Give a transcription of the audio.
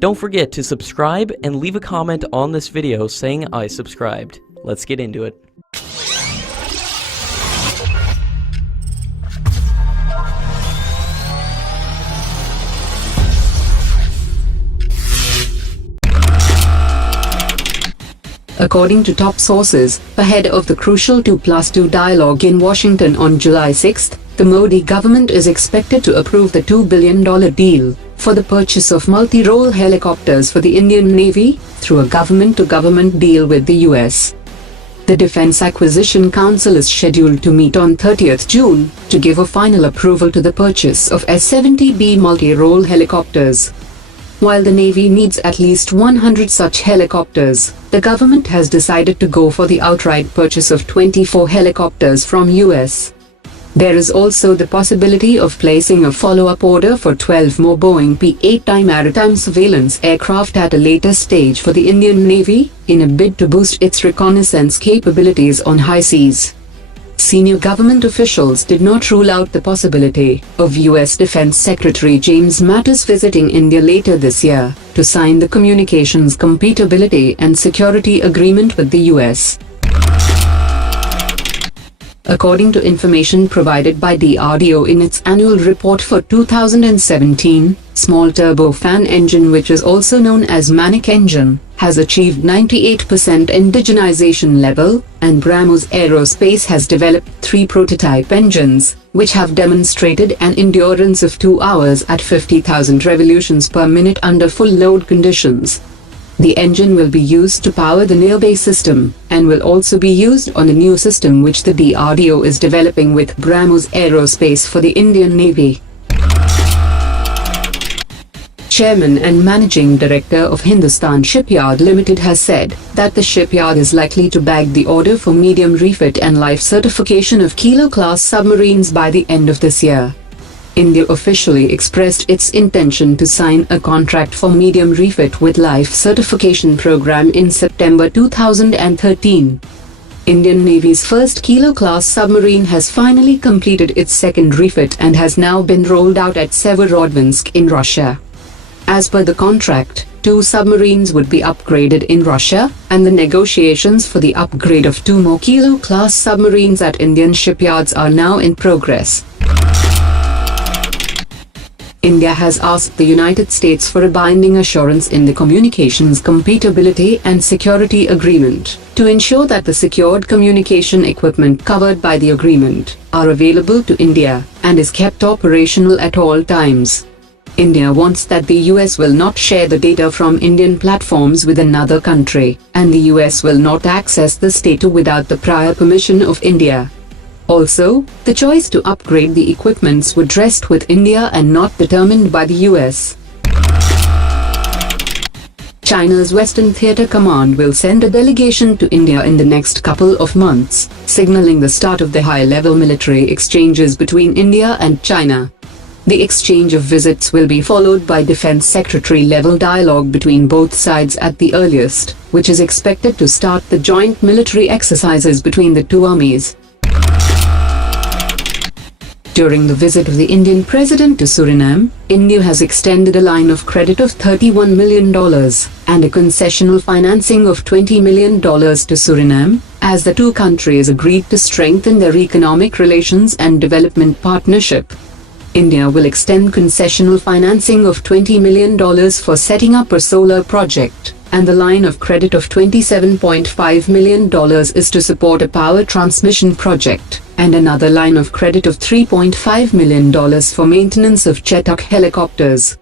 Don't forget to subscribe and leave a comment on this video saying I subscribed. Let's get into it. According to top sources, ahead of the crucial 2+2 dialogue in Washington on July 6, the MoD government is expected to approve the $2 billion deal for the purchase of multi-role helicopters for the Indian Navy through a government-to-government deal with the US. The Defense Acquisition Council is scheduled to meet on 30th June to give a final approval to the purchase of S-70B multi-role helicopters. While the Navy needs at least 100 such helicopters, the government has decided to go for the outright purchase of 24 helicopters from US. There is also the possibility of placing a follow-up order for 12 more Boeing P-8 maritime surveillance aircraft at a later stage for the Indian Navy, in a bid to boost its reconnaissance capabilities on high seas. Senior government officials did not rule out the possibility of US Defense Secretary James Mattis visiting India later this year to sign the Communications Compatibility and Security Agreement with the US. According to information provided by DRDO in its annual report for 2017, small turbofan engine, which is also known as Manik Engine, has achieved 98% indigenization level, and BrahMos Aerospace has developed 3 prototype engines, which have demonstrated an endurance of 2 hours at 50,000 revolutions per minute under full load conditions. The engine will be used to power the Nirbhay system, and will also be used on the new system which the DRDO is developing with BrahMos Aerospace for the Indian Navy. Chairman and Managing Director of Hindustan Shipyard Limited has said that the shipyard is likely to bag the order for medium refit and life certification of Kilo-class submarines by the end of this year. India officially expressed its intention to sign a contract for medium refit with life certification program in September 2013. Indian Navy's first Kilo-class submarine has finally completed its second refit and has now been rolled out at Severodvinsk in Russia. As per the contract, 2 submarines would be upgraded in Russia, and the negotiations for the upgrade of 2 more Kilo-class submarines at Indian shipyards are now in progress. India has asked the United States for a binding assurance in the Communications Compatibility and Security Agreement to ensure that the secured communication equipment covered by the agreement are available to India and is kept operational at all times. India wants that the US will not share the data from Indian platforms with another country, and the US will not access this data without the prior permission of India. Also, the choice to upgrade the equipments would rest with India and not determined by the US. China's Western Theater Command will send a delegation to India in the next couple of months, signaling the start of the high-level military exchanges between India and China. The exchange of visits will be followed by Defense Secretary-level dialogue between both sides at the earliest, which is expected to start the joint military exercises between the 2 armies. During the visit of the Indian President to Suriname, India has extended a line of credit of $31 million and a concessional financing of $20 million to Suriname, as the 2 countries agreed to strengthen their economic relations and development partnership. India will extend concessional financing of $20 million for setting up a solar project, and the line of credit of $27.5 million is to support a power transmission project, and another line of credit of $3.5 million for maintenance of Chetak helicopters.